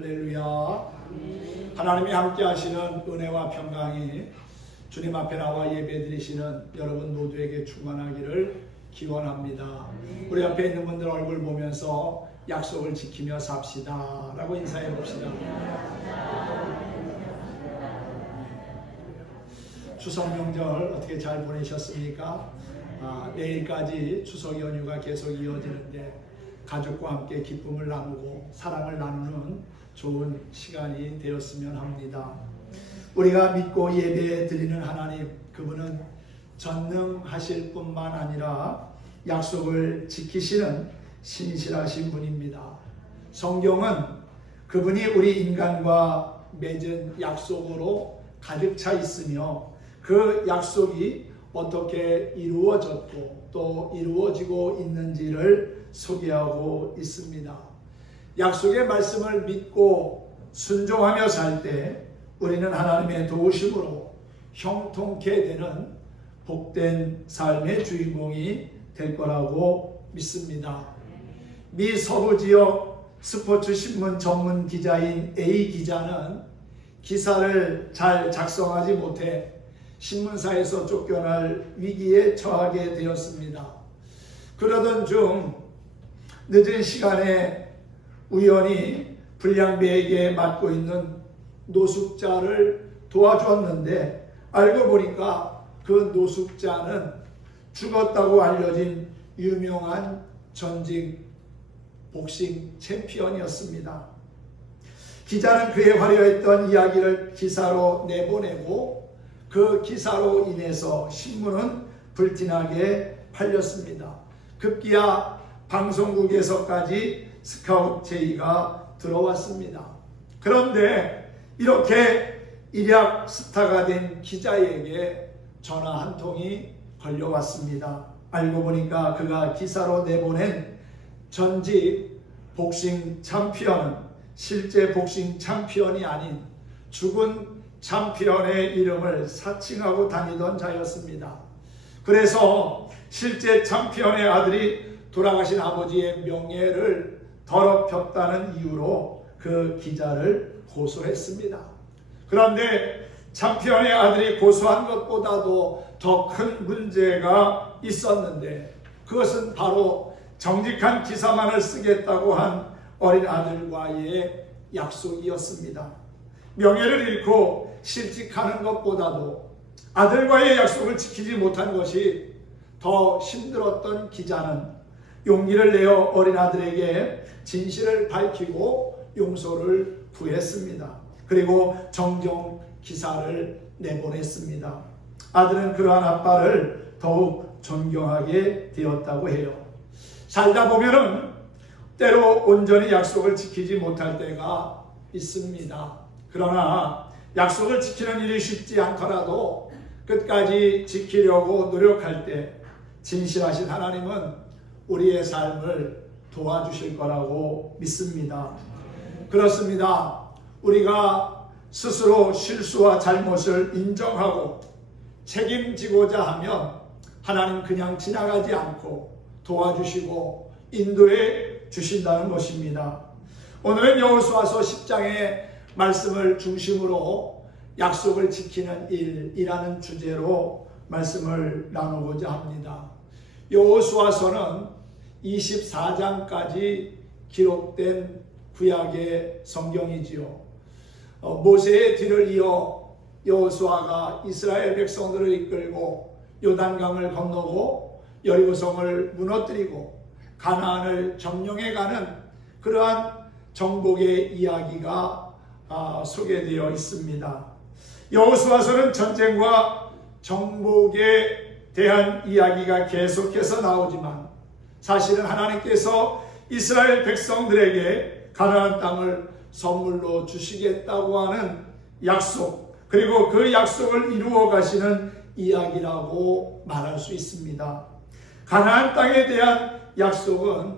할렐루야. 하나님이 함께 하시는 은혜와 평강이 주님 앞에 나와 예배 드리시는 여러분 모두에게 충만하기를 기원합니다. 우리 앞에 있는 분들 얼굴 보면서 약속을 지키며 삽시다 라고 인사해 봅시다. 추석 명절 어떻게 잘 보내셨습니까? 내일까지 추석 연휴가 계속 이어지는데 가족과 함께 기쁨을 나누고 사랑을 나누는 좋은 시간이 되었으면 합니다. 우리가 믿고 예배 드리는 하나님, 그분은 전능하실 뿐만 아니라 약속을 지키시는 신실하신 분입니다. 성경은 그분이 우리 인간과 맺은 약속으로 가득 차 있으며 그 약속이 어떻게 이루어졌고 또 이루어지고 있는지를 소개하고 있습니다. 약속의 말씀을 믿고 순종하며 살 때 우리는 하나님의 도우심으로 형통케 되는 복된 삶의 주인공이 될 거라고 믿습니다. 미 서부 지역 스포츠 신문 전문 기자인 A 기자는 기사를 잘 작성하지 못해 신문사에서 쫓겨날 위기에 처하게 되었습니다. 그러던 중 늦은 시간에 우연히 불량배에게 맡고 있는 노숙자를 도와주었는데 알고 보니까 그 노숙자는 죽었다고 알려진 유명한 전직 복싱 챔피언이었습니다. 기자는 그의 화려했던 이야기를 기사로 내보내고 그 기사로 인해서 신문은 불티나게 팔렸습니다. 급기야 방송국에서까지 스카우트 제의가 들어왔습니다. 그런데 이렇게 일약 스타가 된 기자에게 전화 한 통이 걸려왔습니다. 알고 보니까 그가 기사로 내보낸 전직 복싱 챔피언은 실제 복싱 챔피언이 아닌 죽은 챔피언의 이름을 사칭하고 다니던 자였습니다. 그래서 실제 챔피언의 아들이 돌아가신 아버지의 명예를 더럽혔다는 이유로 그 기자를 고소했습니다. 그런데 챔피언의 아들이 고소한 것보다도 더 큰 문제가 있었는데 그것은 바로 정직한 기사만을 쓰겠다고 한 어린 아들과의 약속이었습니다. 명예를 잃고 실직하는 것보다도 아들과의 약속을 지키지 못한 것이 더 힘들었던 기자는 용기를 내어 어린 아들에게 진실을 밝히고 용서를 구했습니다. 그리고 정정 기사를 내보냈습니다. 아들은 그러한 아빠를 더욱 존경하게 되었다고 해요. 살다 보면은 때로 온전히 약속을 지키지 못할 때가 있습니다. 그러나 약속을 지키는 일이 쉽지 않더라도 끝까지 지키려고 노력할 때 진실하신 하나님은 우리의 삶을 도와주실 거라고 믿습니다. 그렇습니다. 우리가 스스로 실수와 잘못을 인정하고 책임지고자 하면 하나님 그냥 지나가지 않고 도와주시고 인도해 주신다는 것입니다. 오늘은 여호수아서 10장의 말씀을 중심으로 약속을 지키는 일이라는 주제로 말씀을 나누고자 합니다. 여호수아서는 24장까지 기록된 구약의 성경이지요. 모세의 뒤를 이어 여호수아가 이스라엘 백성들을 이끌고 요단강을 건너고 여리고성을 무너뜨리고 가나안을 점령해가는 그러한 정복의 이야기가 소개되어 있습니다. 여호수아서는 전쟁과 정복에 대한 이야기가 계속해서 나오지만 사실은 하나님께서 이스라엘 백성들에게 가나안 땅을 선물로 주시겠다고 하는 약속, 그리고 그 약속을 이루어 가시는 이야기라고 말할 수 있습니다. 가나안 땅에 대한 약속은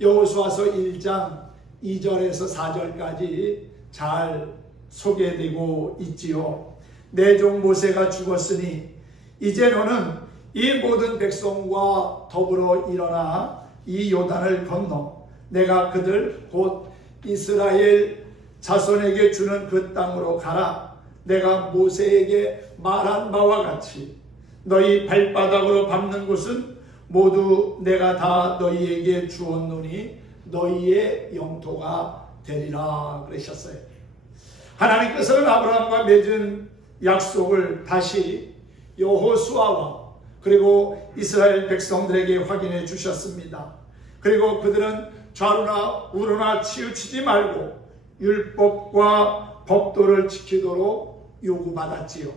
여호수아서 1장 2절에서 4절까지 잘 소개되고 있지요. 내 종 모세가 죽었으니 이제 너는 이 모든 백성과 더불어 일어나 이 요단을 건너 내가 그들 곧 이스라엘 자손에게 주는 그 땅으로 가라. 내가 모세에게 말한 바와 같이 너희 발바닥으로 밟는 곳은 모두 내가 다 너희에게 주었노니 너희의 영토가 되리라 그러셨어요. 하나님께서는 아브라함과 맺은 약속을 다시 여호수아와 그리고 이스라엘 백성들에게 확인해 주셨습니다. 그리고 그들은 좌로나 우로나 치우치지 말고 율법과 법도를 지키도록 요구받았지요.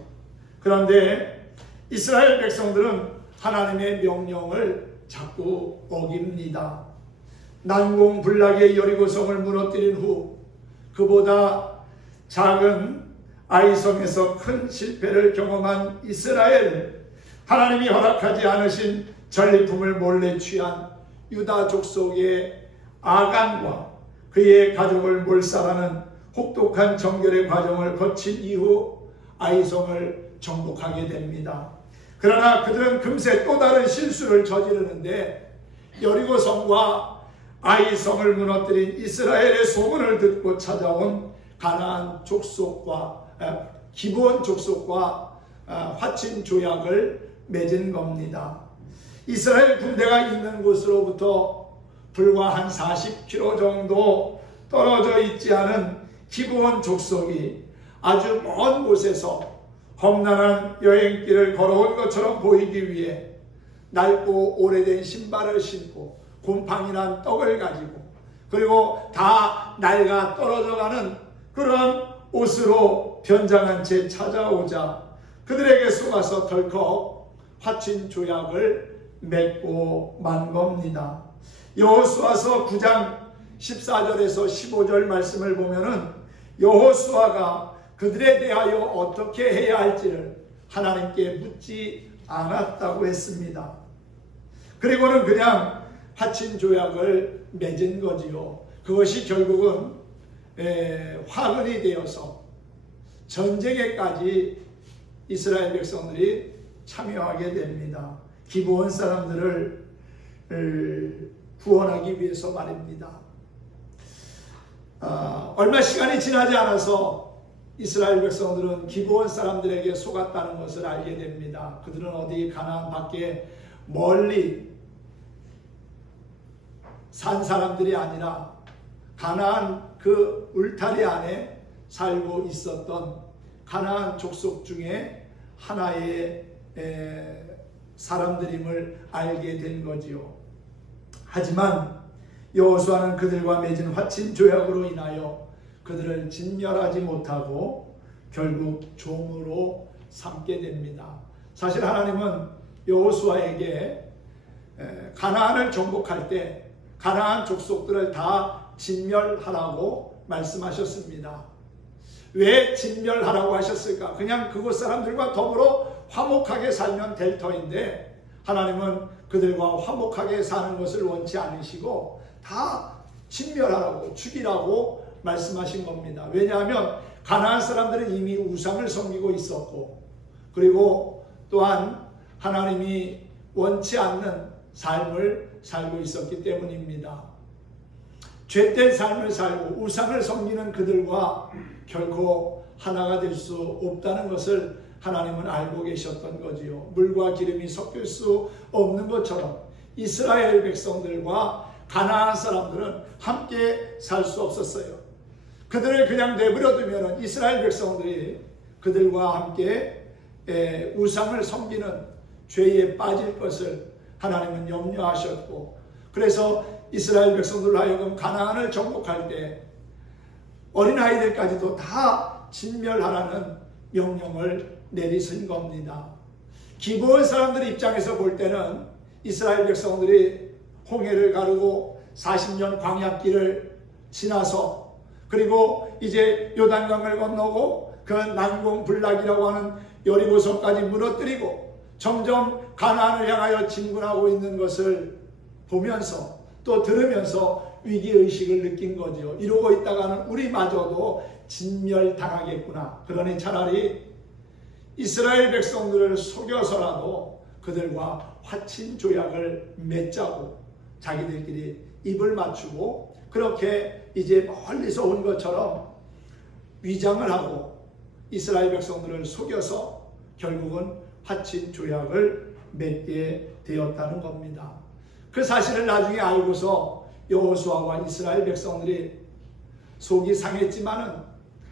그런데 이스라엘 백성들은 하나님의 명령을 자꾸 어깁니다. 난공불락의 여리고성을 무너뜨린 후 그보다 작은 아이성에서 큰 실패를 경험한 이스라엘은 하나님이 허락하지 않으신 전리품을 몰래 취한 유다 족속의 아간과 그의 가족을 몰살하는 혹독한 정결의 과정을 거친 이후 아이성을 정복하게 됩니다. 그러나 그들은 금세 또 다른 실수를 저지르는데 여리고성과 아이성을 무너뜨린 이스라엘의 소문을 듣고 찾아온 가나안 족속과 기브온 족속과 화친 조약을 맺은 겁니다. 이스라엘 군대가 있는 곳으로부터 불과 한 40km 정도 떨어져 있지 않은 기브온 족속이 아주 먼 곳에서 험난한 여행길을 걸어온 것처럼 보이기 위해 낡고 오래된 신발을 신고 곰팡이난 떡을 가지고 그리고 다 낡아 떨어져가는 그런 옷으로 변장한 채 찾아오자 그들에게 속아서 덜컥 화친 조약을 맺고 만 겁니다. 여호수아서 9장 14절에서 15절 말씀을 보면은 여호수아가 그들에 대하여 어떻게 해야 할지를 하나님께 묻지 않았다고 했습니다. 그리고는 그냥 화친 조약을 맺은 거지요. 그것이 결국은 화근이 되어서 전쟁에까지 이스라엘 백성들이 참여하게 됩니다. 기브온 사람들을 구원하기 위해서 말입니다. 얼마 시간이 지나지 않아서 이스라엘 백성들은 기브온 사람들에게 속았다는 것을 알게 됩니다. 그들은 어디 가나안 밖에 멀리 산 사람들이 아니라 가나안 그 울타리 안에 살고 있었던 가나안 족속 중에 하나의 사람들임을 알게 된 거지요. 하지만 여호수아는 그들과 맺은 화친 조약으로 인하여 그들을 진멸하지 못하고 결국 종으로 삼게 됩니다. 사실 하나님은 여호수아에게 가나안을 정복할 때 가나안 족속들을 다 진멸하라고 말씀하셨습니다. 왜 진멸하라고 하셨을까? 그냥 그곳 사람들과 더불어 화목하게 살면 될 터인데 하나님은 그들과 화목하게 사는 것을 원치 않으시고 다 진멸하라고 죽이라고 말씀하신 겁니다. 왜냐하면 가나안 사람들은 이미 우상을 섬기고 있었고 그리고 또한 하나님이 원치 않는 삶을 살고 있었기 때문입니다. 죄된 삶을 살고 우상을 섬기는 그들과 결코 하나가 될 수 없다는 것을 하나님은 알고 계셨던 거지요. 물과 기름이 섞일 수 없는 것처럼 이스라엘 백성들과 가나안 사람들은 함께 살 수 없었어요. 그들을 그냥 내버려 두면 이스라엘 백성들이 그들과 함께 우상을 섬기는 죄에 빠질 것을 하나님은 염려하셨고 그래서 이스라엘 백성들로 하여금 가나안을 정복할 때 어린아이들까지도 다 진멸하라는 명령을 내리신 겁니다. 기브온 사람들 입장에서 볼 때는 이스라엘 백성들이 홍해를 가르고 40년 광야길을 지나서 그리고 이제 요단강을 건너고 그 난공불락이라고 하는 여리고성까지 무너뜨리고 점점 가나안을 향하여 진군하고 있는 것을 보면서 또 들으면서 위기의식을 느낀 거죠. 이러고 있다가는 우리마저도 진멸당하겠구나. 그러니 차라리 이스라엘 백성들을 속여서라도 그들과 화친 조약을 맺자고 자기들끼리 입을 맞추고 그렇게 이제 멀리서 온 것처럼 위장을 하고 이스라엘 백성들을 속여서 결국은 화친 조약을 맺게 되었다는 겁니다. 그 사실을 나중에 알고서 여호수아와 이스라엘 백성들이 속이 상했지만은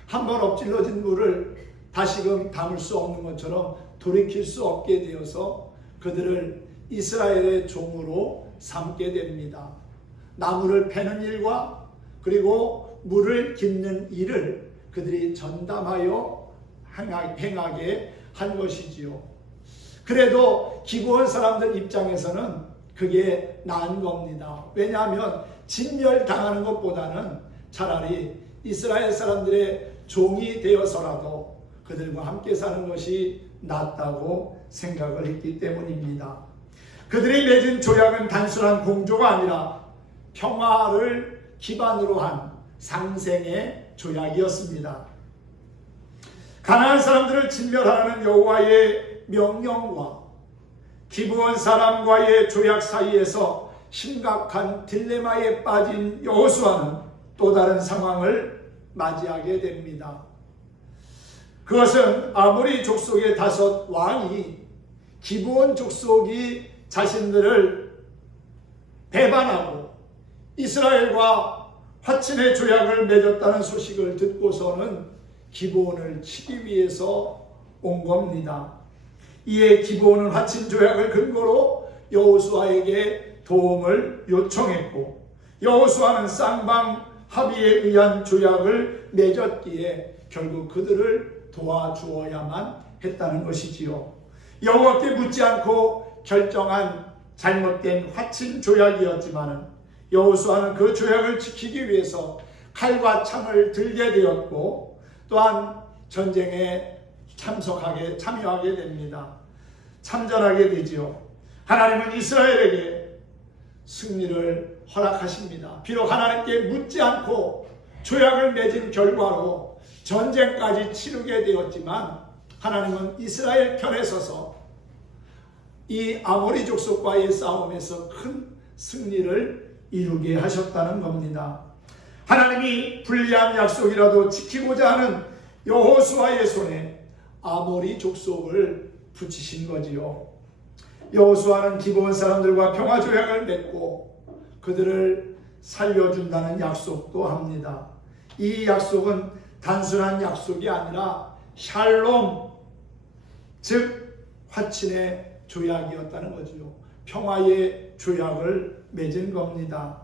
한번 엎질러진 물을 다시금 담을 수 없는 것처럼 돌이킬 수 없게 되어서 그들을 이스라엘의 종으로 삼게 됩니다. 나무를 패는 일과 그리고 물을 깃는 일을 그들이 전담하여 행하게 한 것이지요. 그래도 기브온 사람들 입장에서는 그게 나은 겁니다. 왜냐하면 진멸당하는 것보다는 차라리 이스라엘 사람들의 종이 되어서라도 그들과 함께 사는 것이 낫다고 생각을 했기 때문입니다. 그들이 맺은 조약은 단순한 공조가 아니라 평화를 기반으로 한 상생의 조약이었습니다. 가나안 사람들을 진멸하라는 여호와의 명령과 기브온 사람과의 조약 사이에서 심각한 딜레마에 빠진 여호수아는 또 다른 상황을 맞이하게 됩니다. 그것은 아모리 족속의 5 왕이 기브온 족속이 자신들을 배반하고 이스라엘과 화친의 조약을 맺었다는 소식을 듣고서는 기브온을 치기 위해서 온 겁니다. 이에 기브온은 화친 조약을 근거로 여호수아에게 도움을 요청했고 여호수아는 쌍방 합의에 의한 조약을 맺었기에 결국 그들을 도와주어야만 했다는 것이지요. 여호와께 묻지 않고 결정한 잘못된 화친 조약이었지만 여호수아는 그 조약을 지키기 위해서 칼과 창을 들게 되었고 또한 전쟁에 참여하게 됩니다. 참전하게 되지요. 하나님은 이스라엘에게 승리를 허락하십니다. 비록 하나님께 묻지 않고 조약을 맺은 결과로 전쟁까지 치르게 되었지만 하나님은 이스라엘 편에 서서 이 아모리 족속과의 싸움에서 큰 승리를 이루게 하셨다는 겁니다. 하나님이 불리한 약속이라도 지키고자 하는 여호수아의 손에 아모리 족속을 붙이신 거지요. 여호수아는 기브온 사람들과 평화조약을 맺고 그들을 살려준다는 약속도 합니다. 이 약속은 단순한 약속이 아니라 샬롬, 즉 화친의 조약이었다는 거지요. 평화의 조약을 맺은 겁니다.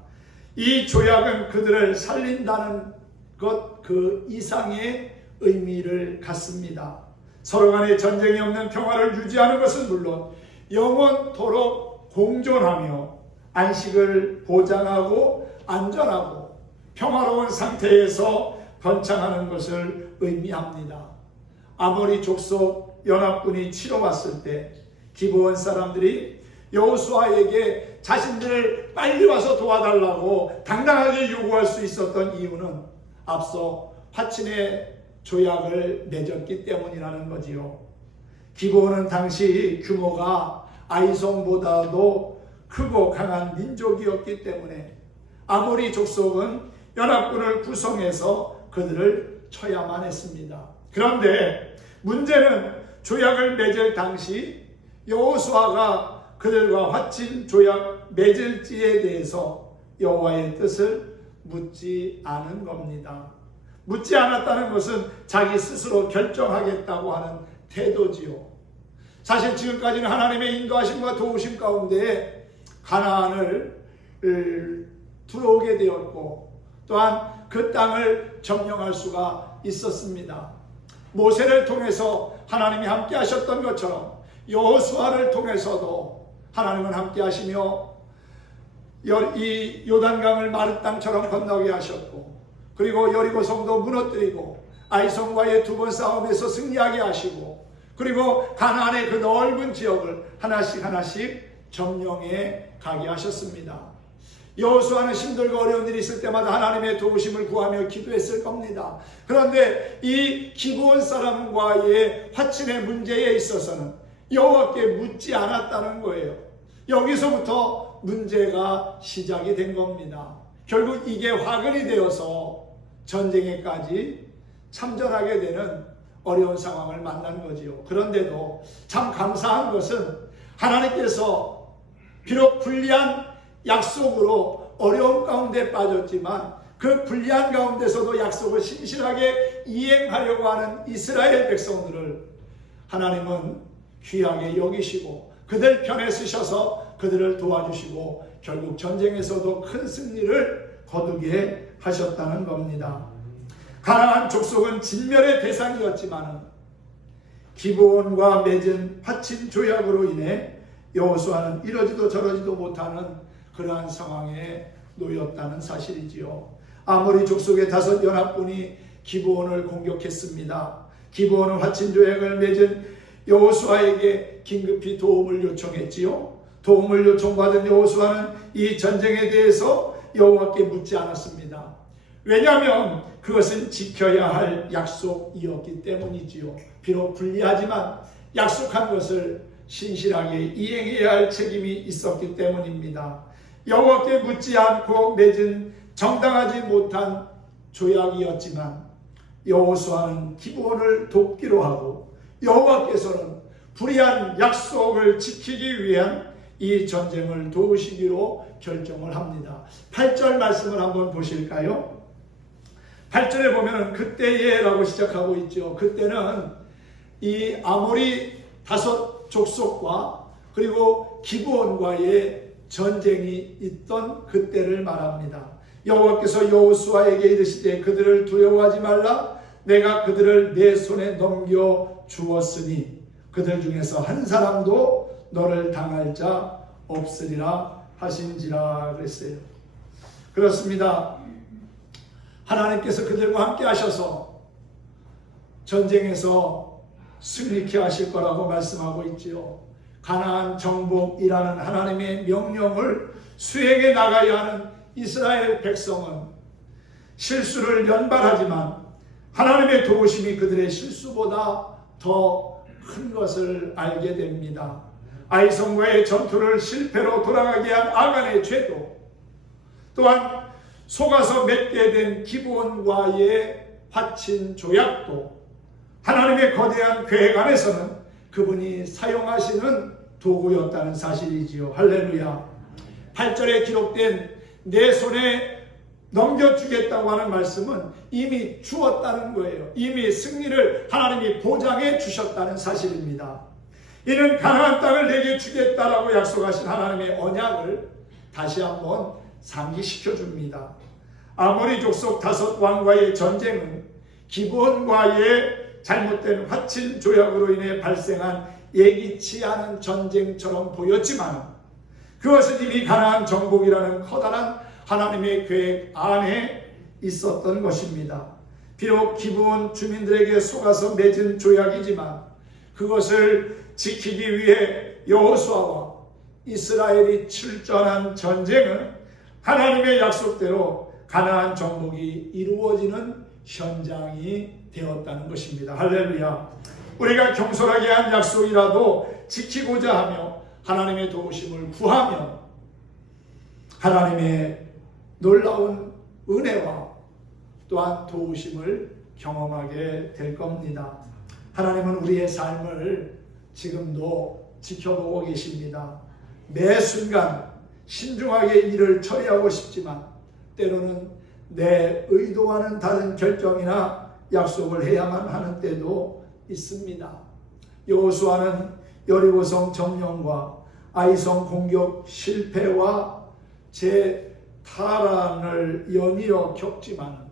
이 조약은 그들을 살린다는 것 그 이상의 의미를 갖습니다. 서로 간에 전쟁이 없는 평화를 유지하는 것은 물론 영원토록 공존하며 안식을 보장하고 안전하고 평화로운 상태에서 번창하는 것을 의미합니다. 아모리 족속 연합군이 치러 왔을 때 기브온 사람들이 여호수아에게 자신들을 빨리 와서 도와달라고 당당하게 요구할 수 있었던 이유는 앞서 화친의 조약을 맺었기 때문이라는 거지요. 기브온은 당시 규모가 아이성보다도 크고 강한 민족이었기 때문에 아모리 족속은 연합군을 구성해서 그들을 쳐야만 했습니다. 그런데 문제는 조약을 맺을 당시 여호수아가 그들과 화친 조약 맺을지에 대해서 여호와의 뜻을 묻지 않은 겁니다. 묻지 않았다는 것은 자기 스스로 결정하겠다고 하는 태도지요. 사실 지금까지는 하나님의 인도하심과 도우심 가운데 가나안을 들어오게 되었고 또한 그 땅을 점령할 수가 있었습니다. 모세를 통해서 하나님이 함께 하셨던 것처럼 여호수아를 통해서도 하나님은 함께 하시며 이 요단강을 마른 땅처럼 건너게 하셨고 그리고 여리고 성도 무너뜨리고 아이성과의 2번 싸움에서 승리하게 하시고 그리고 가나안의 그 넓은 지역을 하나씩 점령해 가게 하셨습니다. 여호수아는 힘들고 어려운 일이 있을 때마다 하나님의 도우심을 구하며 기도했을 겁니다. 그런데 이 기브온 사람과의 화친의 문제에 있어서는 여호와께 묻지 않았다는 거예요. 여기서부터 문제가 시작이 된 겁니다. 결국 이게 화근이 되어서 전쟁에까지 참전하게 되는 어려운 상황을 만난 거지요. 그런데도 참 감사한 것은 하나님께서 비록 불리한 약속으로 어려운 가운데 빠졌지만 그 불리한 가운데서도 약속을 신실하게 이행하려고 하는 이스라엘 백성들을 하나님은 귀하게 여기시고 그들 편에 서셔서 그들을 도와주시고 결국 전쟁에서도 큰 승리를 거두게 하셨다는 겁니다. 가나안 족속은 진멸의 대상이었지만 기브온과 맺은 화친 조약으로 인해 여호수아는 이러지도 저러지도 못하는 그러한 상황에 놓였다는 사실이지요. 아모리 족속의 5 연합군이 기브온을 공격했습니다. 기브온은 화친 조약을 맺은 여호수아에게 긴급히 도움을 요청했지요. 도움을 요청받은 여호수아는 이 전쟁에 대해서 여호와께 묻지 않았습니다. 왜냐하면 그것은 지켜야 할 약속이었기 때문이지요. 비록 불리하지만 약속한 것을 신실하게 이행해야 할 책임이 있었기 때문입니다. 여호와께 묻지 않고 맺은 정당하지 못한 조약이었지만 여호수아는 기브온을 돕기로 하고 여호와께서는 불의한 약속을 지키기 위한 이 전쟁을 도우시기로 결정을 합니다. 8절 말씀을 한번 보실까요? 8절에 보면 그때에라고 시작하고 있죠. 그때는 이 아모리 5 족속과 그리고 기브온과의 전쟁이 있던 그때를 말합니다. 여호와께서 여호수아에게 이르시되 그들을 두려워하지 말라. 내가 그들을 내 손에 넘겨 주었으니 그들 중에서 한 사람도 너를 당할 자 없으리라 하신지라 그랬어요. 그렇습니다. 하나님께서 그들과 함께 하셔서 전쟁에서 승리케 하실 거라고 말씀하고 있지요. 가나안 정복이라는 하나님의 명령을 수행해 나가야 하는 이스라엘 백성은 실수를 연발하지만 하나님의 도우심이 그들의 실수보다 더 큰 것을 알게 됩니다. 아이성과의 전투를 실패로 돌아가게 한 아간의 죄도, 또한 속아서 맺게 된 기브온과의 화친 조약도 하나님의 거대한 계획 안에서는 그분이 사용하시는 도구였다는 사실이지요. 할렐루야. 8절에 기록된 내 손에 넘겨주겠다고 하는 말씀은 이미 주었다는 거예요. 이미 승리를 하나님이 보장해 주셨다는 사실입니다. 이는 가나안 땅을 내게 주겠다라고 약속하신 하나님의 언약을 다시 한번 상기시켜 줍니다. 아모리 족속 5 왕과의 전쟁은 기브온과의 잘못된 화친 조약으로 인해 발생한 예기치 않은 전쟁처럼 보였지만 그것은 이미 가나안 정복이라는 커다란 하나님의 계획 안에 있었던 것입니다. 비록 기브온 주민들에게 속아서 맺은 조약이지만 그것을 지키기 위해 여호수아와 이스라엘이 출전한 전쟁은 하나님의 약속대로 가나안 정복이 이루어지는 현장이 되었다는 것입니다. 할렐루야. 우리가 경솔하게 한 약속이라도 지키고자 하며 하나님의 도우심을 구하면 하나님의 놀라운 은혜와 또한 도우심을 경험하게 될 겁니다. 하나님은 우리의 삶을 지금도 지켜보고 계십니다. 매 순간 신중하게 일을 처리하고 싶지만 때로는 내 의도와는 다른 결정이나 약속을 해야만 하는 때도 있습니다. 여호수아는 여리고성 점령과 아이성 공격 실패와 재탈환을 연이어 겪지만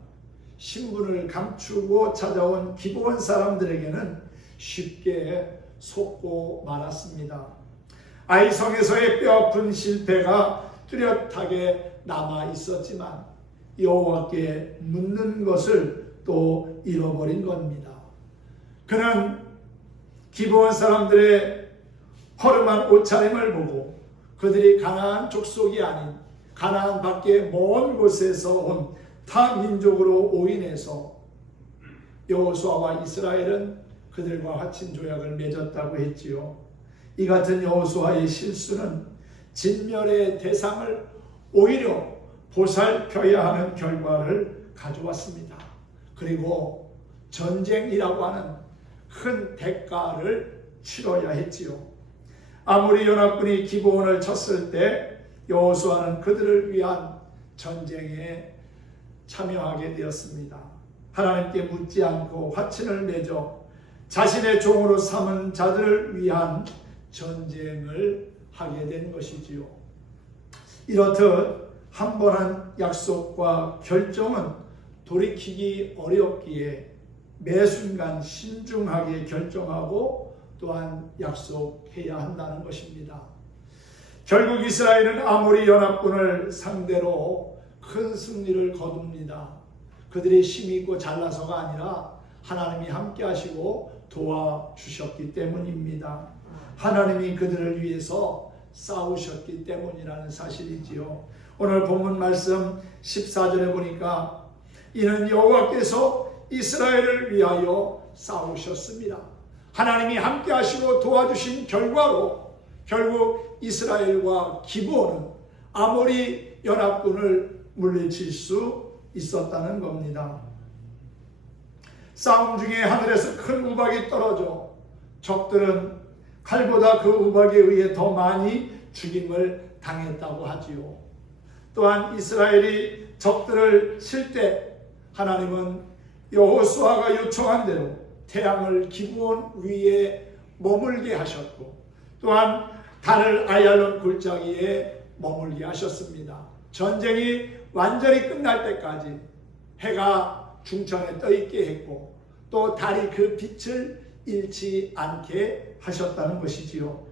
신분을 감추고 찾아온 기브온 사람들에게는 쉽게 속고 말았습니다. 아이성에서의 뼈아픈 실패가 뚜렷하게 남아 있었지만 여호와께 묻는 것을 또 잃어버린 겁니다. 그는 기브온 사람들의 허름한 옷차림을 보고 그들이 가나안 족속이 아닌 가나안 밖의 먼 곳에서 온 타 민족으로 오인해서 여호수아와 이스라엘은 그들과 화친 조약을 맺었다고 했지요. 이 같은 여호수아의 실수는 진멸의 대상을 오히려 보살펴야 하는 결과를 가져왔습니다. 그리고 전쟁이라고 하는 큰 대가를 치러야 했지요. 아모리 연합군이 기브온을 쳤을 때 여호수아는 그들을 위한 전쟁에 참여하게 되었습니다. 하나님께 묻지 않고 화친을 맺어 자신의 종으로 삼은 자들을 위한 전쟁을 하게 된 것이지요. 이렇듯 한 번 한 약속과 결정은 돌이키기 어렵기에 매 순간 신중하게 결정하고 또한 약속해야 한다는 것입니다. 결국 이스라엘은 아모리 연합군을 상대로 큰 승리를 거둡니다. 그들의 힘이 있고 잘나서가 아니라 하나님이 함께 하시고 도와주셨기 때문입니다. 하나님이 그들을 위해서 싸우셨기 때문이라는 사실이지요. 오늘 본문 말씀 14절에 보니까 이는 여호와께서 이스라엘을 위하여 싸우셨습니다. 하나님이 함께 하시고 도와주신 결과로 결국 이스라엘과 기브온은 아모리 연합군을 물리칠 수 있었다는 겁니다. 싸움 중에 하늘에서 큰 우박이 떨어져 적들은 칼보다 그 우박에 의해 더 많이 죽임을 당했다고 하지요. 또한 이스라엘이 적들을 칠 때 하나님은 여호수아가 요청한 대로 태양을 기브온 위에 머물게 하셨고 또한 달을 아얄론 골짜기에 머물게 하셨습니다. 전쟁이 완전히 끝날 때까지 해가 중천에 떠있게 했고 또 달이 그 빛을 잃지 않게 하셨다는 것이지요.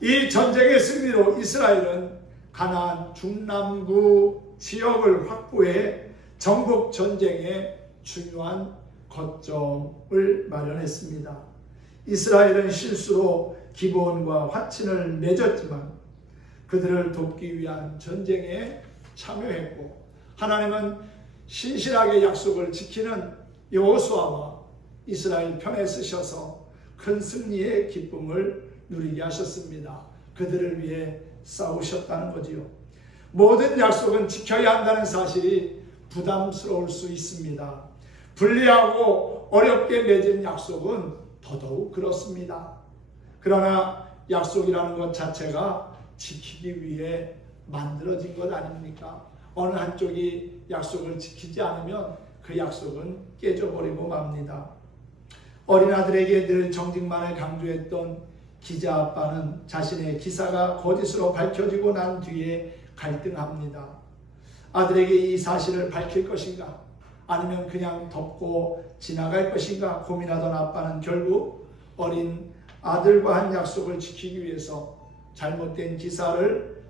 이 전쟁의 승리로 이스라엘은 가나안 중남부 지역을 확보해 정복 전쟁의 중요한 거점을 마련했습니다. 이스라엘은 실수로 기브온과 화친을 맺었지만 그들을 돕기 위한 전쟁에 참여했고 하나님은 신실하게 약속을 지키는 여호수아와 이스라엘 편에 쓰셔서 큰 승리의 기쁨을 누리게 하셨습니다. 그들을 위해 싸우셨다는 거지요. 모든 약속은 지켜야 한다는 사실이 부담스러울 수 있습니다. 불리하고 어렵게 맺은 약속은 더더욱 그렇습니다. 그러나 약속이라는 것 자체가 지키기 위해 만들어진 것 아닙니까? 어느 한쪽이 약속을 지키지 않으면 그 약속은 깨져버리고 맙니다. 어린아들에게 늘 정직만을 강조했던 기자 아빠는 자신의 기사가 거짓으로 밝혀지고 난 뒤에 갈등합니다. 아들에게 이 사실을 밝힐 것인가 아니면 그냥 덮고 지나갈 것인가 고민하던 아빠는 결국 어린 아들과 한 약속을 지키기 위해서 잘못된 기사를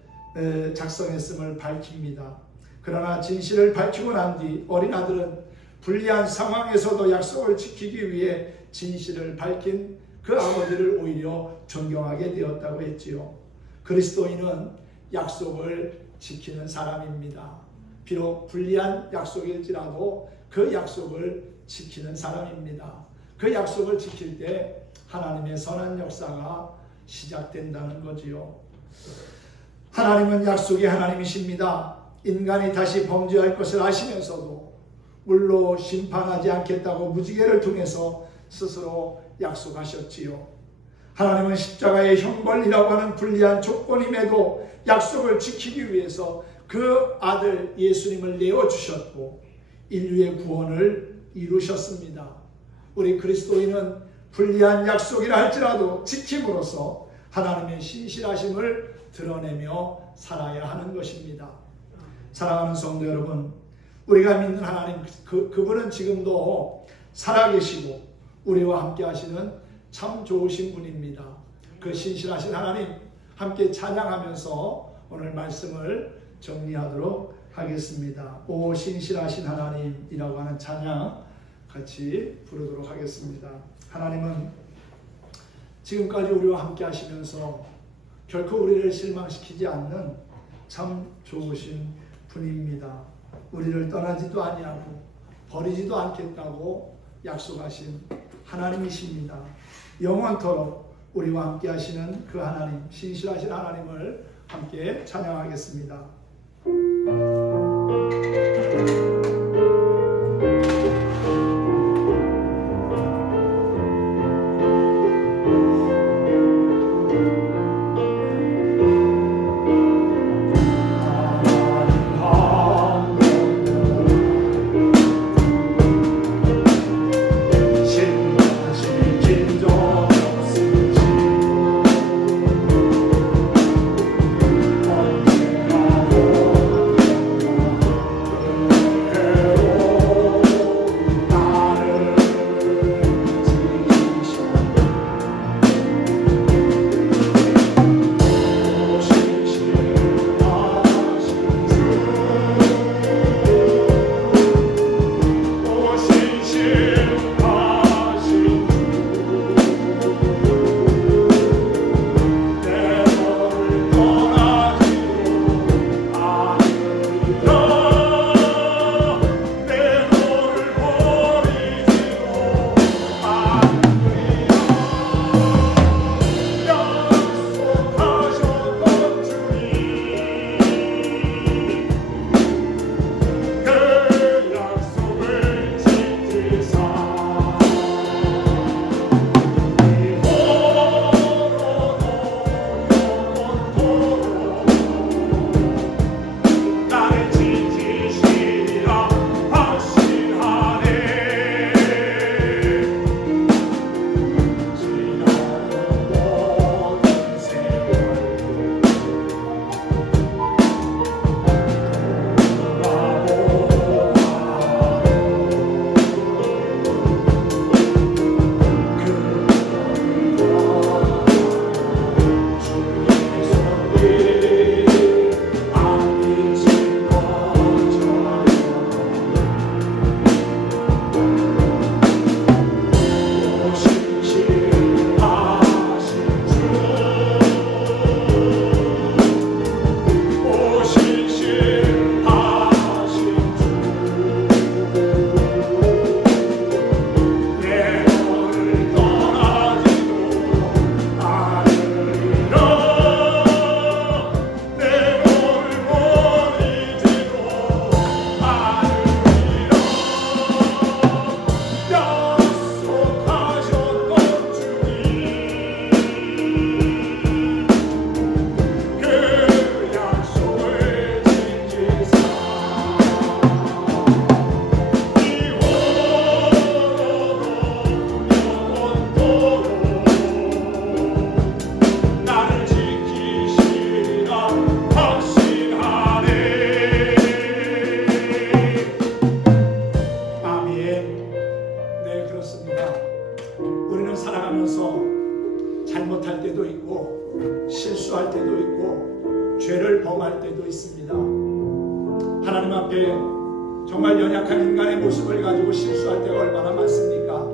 작성했음을 밝힙니다. 그러나 진실을 밝히고 난 뒤 어린 아들은 불리한 상황에서도 약속을 지키기 위해 진실을 밝힌 그 아버지를 오히려 존경하게 되었다고 했지요. 그리스도인은 약속을 지키는 사람입니다. 비록 불리한 약속일지라도 그 약속을 지키는 사람입니다. 그 약속을 지킬 때 하나님의 선한 역사가 시작된다는 거지요. 하나님은 약속의 하나님이십니다. 인간이 다시 범죄할 것을 아시면서도 물로 심판하지 않겠다고 무지개를 통해서 스스로 약속하셨지요. 하나님은 십자가의 형벌이라고 하는 불리한 조건임에도 약속을 지키기 위해서 그 아들 예수님을 내어주셨고 인류의 구원을 이루셨습니다. 우리 그리스도인은 불리한 약속이라 할지라도 지킴으로써 하나님의 신실하심을 드러내며 살아야 하는 것입니다. 사랑하는 성도 여러분, 우리가 믿는 하나님 그분은 지금도 살아계시고 우리와 함께 하시는 참 좋으신 분입니다. 그 신실하신 하나님 함께 찬양하면서 오늘 말씀을 정리하도록 하겠습니다. 오 신실하신 하나님이라고 하는 찬양 같이 부르도록 하겠습니다. 하나님은 지금까지 우리와 함께 하시면서 결코 우리를 실망시키지 않는 참 좋으신 분입니다. 우리를 떠나지도 아니하고 버리지도 않겠다고 약속하신 하나님이십니다. 영원토록 우리와 함께 하시는 그 하나님, 신실하신 하나님을 함께 찬양하겠습니다. 그렇습니다. 우리는 살아가면서 잘못할 때도 있고 실수할 때도 있고 죄를 범할 때도 있습니다. 하나님 앞에 정말 연약한 인간의 모습을 가지고 실수할 때가 얼마나 많습니까?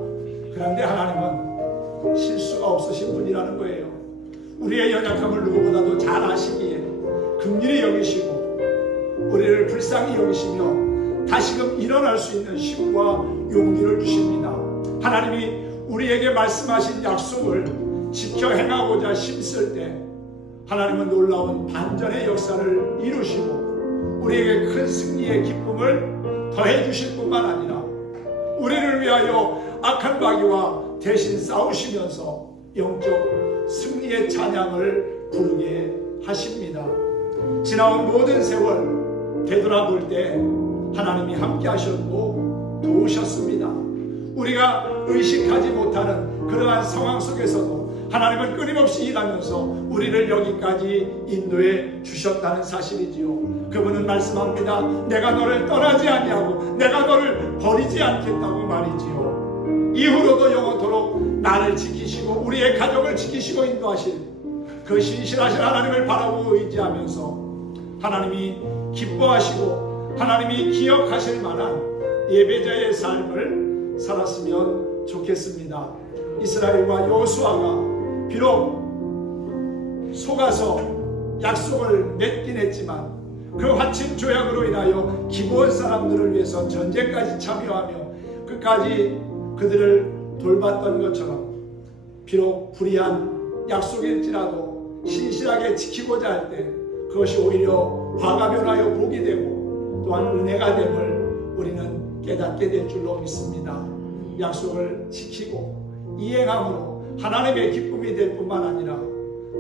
그런데 하나님은 실수가 없으신 분이라는 거예요. 우리의 연약함을 누구보다도 잘 아시기에 긍휼히 여기시고 우리를 불쌍히 여기시며 다시금 일어날 수 있는 힘과 용기를 주십니다. 하나님이 우리에게 말씀하신 약속을 지켜 행하고자 힘쓸 때 하나님은 놀라운 반전의 역사를 이루시고 우리에게 큰 승리의 기쁨을 더해 주실 뿐만 아니라 우리를 위하여 악한 마귀와 대신 싸우시면서 영적 승리의 찬양을 부르게 하십니다. 지나온 모든 세월 되돌아볼 때 하나님이 함께 하셨고 도우셨습니다. 우리가 의식하지 못하는 그러한 상황 속에서도 하나님은 끊임없이 일하면서 우리를 여기까지 인도해 주셨다는 사실이지요. 그분은 말씀합니다. 내가 너를 떠나지 아니하고 내가 너를 버리지 않겠다고 말이지요. 이후로도 영원토록 나를 지키시고 우리의 가족을 지키시고 인도하실 그 신실하신 하나님을 바라보고 의지하면서 하나님이 기뻐하시고 하나님이 기억하실 만한 예배자의 삶을 살았으면 좋겠습니다. 이스라엘과 여호수아가 비록 속아서 약속을 맺긴 했지만 그 화친 조약으로 인하여 기브온 사람들을 위해서 전쟁까지 참여하며 끝까지 그들을 돌봤던 것처럼 비록 불의한 약속일지라도 신실하게 지키고자 할 때 그것이 오히려 화가 변하여 복이 되고 또한 은혜가 됨을 우리는 깨닫게 될 줄로 믿습니다. 약속을 지키고 이행함으로 하나님의 기쁨이 될 뿐만 아니라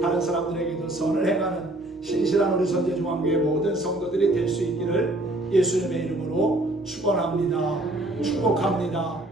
다른 사람들에게도 선을 행하는 신실한 우리 선제중앙교회 모든 성도들이 될 수 있기를 예수님의 이름으로 축원합니다. 축복합니다.